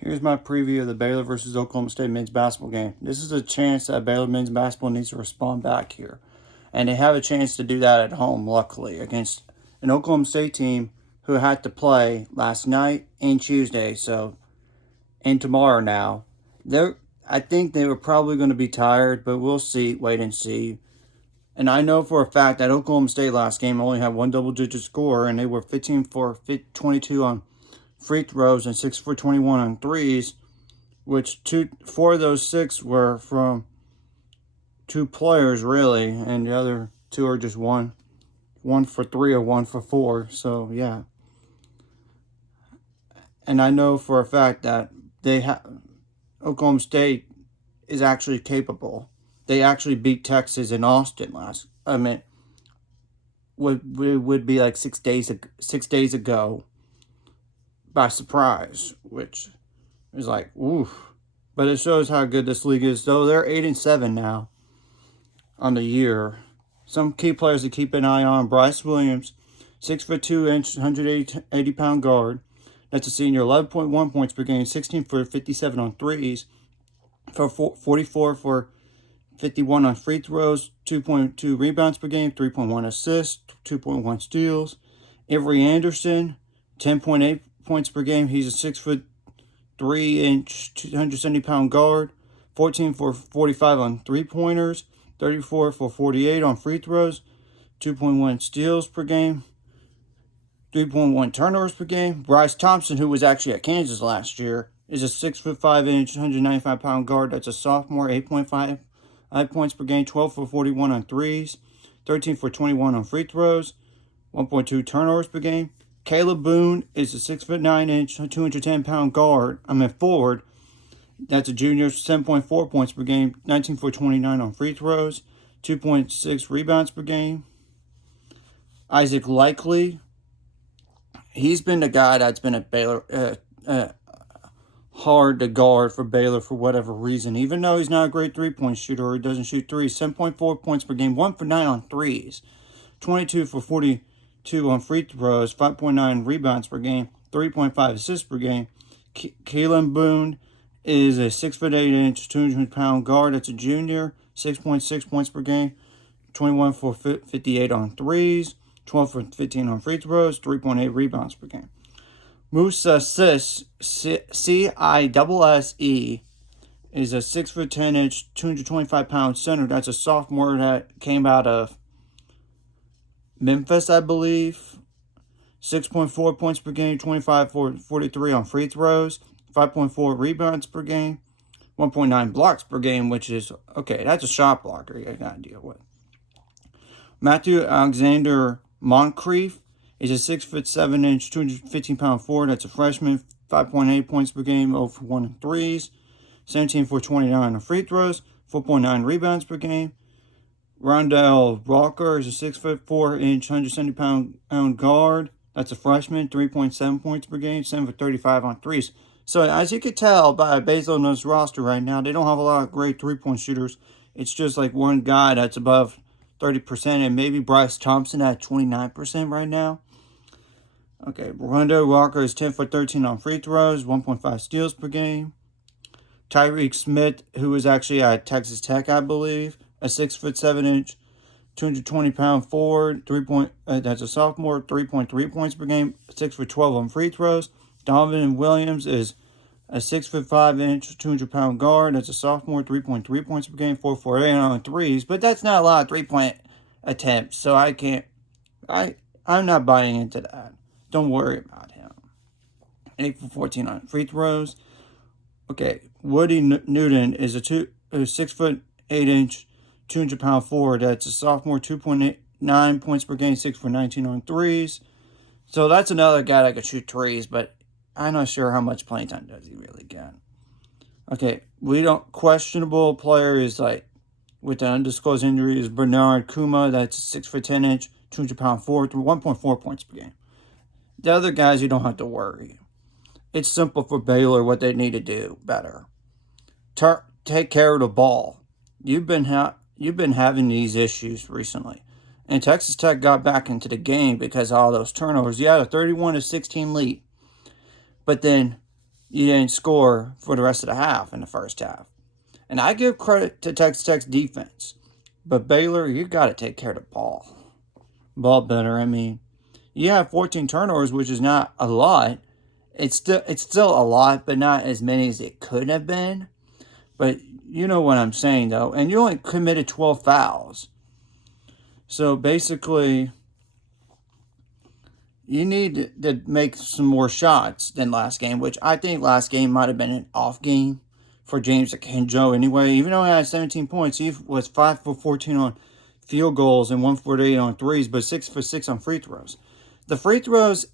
Here's my preview of the Baylor versus Oklahoma State men's basketball game. This is a chance that Baylor men's basketball needs to respond back here. And they have a chance to do that at home, luckily, against an Oklahoma State team who had to play last night and Tuesday, and tomorrow now. I think they were probably going to be tired, but we'll see, wait and see. And I know for a fact that Oklahoma State last game only had one double-digit score, and they were 15 for 22 on free throws and 6 for 21 on threes, which 4 of those 6 were from 2 players, really, and the other 2 are just 1 for 3 or 1 for 4. So, yeah. And I know for a fact that Oklahoma State is actually capable. They actually beat Texas in Austin would be like 6 days ago by surprise, which is like, oof. But it shows how good this league is. So they're 8-7 now on the year. Some key players to keep an eye on: Bryce Williams, 6'2", 180-pound guard. That's a senior. 11.1 points per game, 16 for 57 on threes, for 44 for 51 on free throws, 2.2 rebounds per game, 3.1 assists, 2.1 steals. Avery Anderson, 10.8 points per game. He's a 6'3", 270-pound guard, 14 for 45 on three-pointers, 34 for 48 on free throws, 2.1 steals per game, 3.1 turnovers per game. Bryce Thompson, who was actually at Kansas last year, is a 6'5", 195-pound guard. That's a sophomore, 8.5 points per game, 12 for 41 on threes, 13 for 21 on free throws, 1.2 turnovers per game. Caleb Boone is a 6'9", 210-pound forward. That's a junior, 7.4 points per game, 19 for 29 on free throws, 2.6 rebounds per game. Isaac Likely, he's been the guy that's been at Baylor, hard to guard for Baylor for whatever reason. Even though he's not a great three-point shooter or he doesn't shoot threes, 7.4 points per game, 1 for 9 on threes, 22 for 42 on free throws, 5.9 rebounds per game, 3.5 assists per game. Caleb Boone is a 6'8", 200-pound guard. That's a junior, 6.6 points per game, 21 for 58 on threes, 12 for 15 on free throws, 3.8 rebounds per game. Musa Sis, Cisse, is a 6'10", 225-pound center. That's a sophomore that came out of Memphis, I believe. 6.4 points per game, 25 for 43 on free throws, 5.4 rebounds per game, 1.9 blocks per game, which is, okay, that's a shot blocker you got to deal with. Matthew Alexander Moncrief is a 6'7", 215-pound forward. That's a freshman, 5.8 points per game, 0 for 1 in threes, 17 for 29 on free throws, 4.9 rebounds per game. Rondell Walker is a 6'4", 170-pound guard. That's a freshman, 3.7 points per game, 7 for 35 on threes. So as you can tell by Baylor's roster right now, they don't have a lot of great three-point shooters. It's just like one guy that's above 30%, and maybe Bryce Thompson at 29% right now. Okay, Rondell Walker is 10 for 13 on free throws, 1.5 steals per game. Tyreek Smith, who is actually at Texas Tech, I believe, a 6'7", 220-pound forward, that's a sophomore, 3.3 points per game, 6 for 12 on free throws. Donovan Williams is a 6'5", 200-pound guard. That's a sophomore, 3.3 points per game, 4 for 8 on threes. But that's not a lot of three-point attempts, so I'm not buying into that. Don't worry about him. 8 for 14 on free throws. Okay, Woody Newton is a 6'8", 200-pound forward. That's a sophomore, 2.9 points per game, 6 for 19 on threes. So that's another guy that could shoot threes, but I'm not sure how much playing time does he really get. Okay, questionable player is like, with the undisclosed injury, is Bernard Kuma. That's a 6'10", 200-pound forward, 1.4 points per game. The other guys, you don't have to worry. It's simple for Baylor what they need to do better. Take care of the ball. You've been having these issues recently. And Texas Tech got back into the game because of all those turnovers. You had a 31-16 lead. But then you didn't score for the rest of the half in the first half. And I give credit to Texas Tech's defense. But Baylor, you got to take care of the ball better. I mean, you have 14 turnovers, which is not a lot. It's still a lot, but not as many as it could have been. But you know what I'm saying, though. And you only committed 12 fouls. So basically, you need to make some more shots than last game, which I think last game might have been an off game for James Akinjo anyway. Even though he had 17 points, he was 5 for 14 on field goals and 1 for 8 on threes, but 6 for 6 on free throws. The free throws,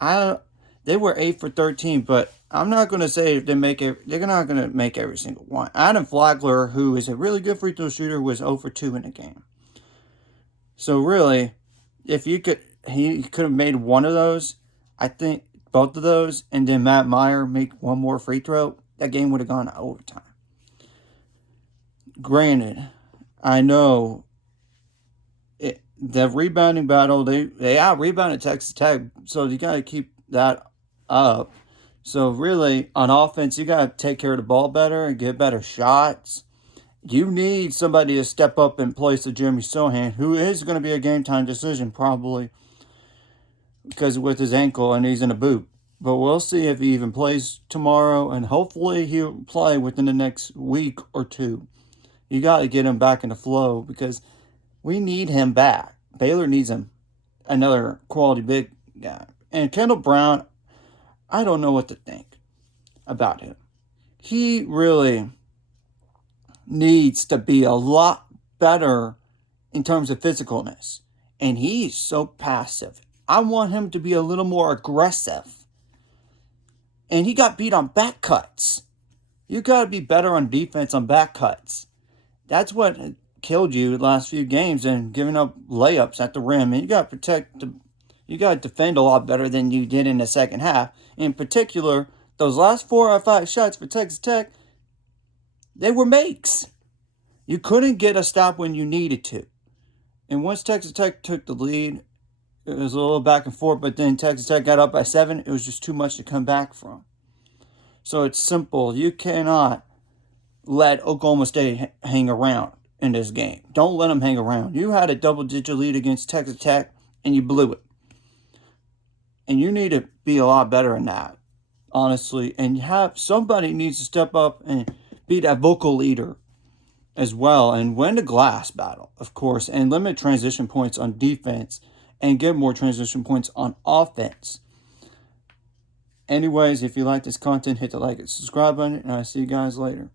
they were 8 for 13, but I'm not going to say they're not going to make every single one. Adam Flagler, who is a really good free throw shooter, was 0 for 2 in the game. So really, if he could have made one of those, I think both of those, and then Matt Meyer make one more free throw, that game would have gone to overtime. Granted, I know the rebounding battle, they out-rebounded Texas Tech, so you got to keep that up. So really, on offense, you got to take care of the ball better and get better shots. You need somebody to step up in place of Jeremy Sohan, who is going to be a game-time decision probably because with his ankle and he's in a boot. But we'll see if he even plays tomorrow, and hopefully he'll play within the next week or two. You got to get him back in the flow because we need him back. Baylor needs him, another quality big guy. And Kendall Brown, I don't know what to think about him. He really needs to be a lot better in terms of physicalness. And he's so passive. I want him to be a little more aggressive. And he got beat on back cuts. You got to be better on defense on back cuts. That's what killed you the last few games and giving up layups at the rim. And you got to defend a lot better than you did in the second half. In particular, those last 4 or 5 shots for Texas Tech, they were makes. You couldn't get a stop when you needed to. And once Texas Tech took the lead, it was a little back and forth, but then Texas Tech got up by 7. It was just too much to come back from. So it's simple. You cannot let Oklahoma State hang around in this game. Don't let them hang around. You had a double-digit lead against Texas Tech, and you blew it. And you need to be a lot better than that, honestly. And somebody needs to step up and be that vocal leader as well and win the glass battle, of course, and limit transition points on defense and get more transition points on offense. Anyways, if you like this content, hit the like and subscribe button, and I'll see you guys later.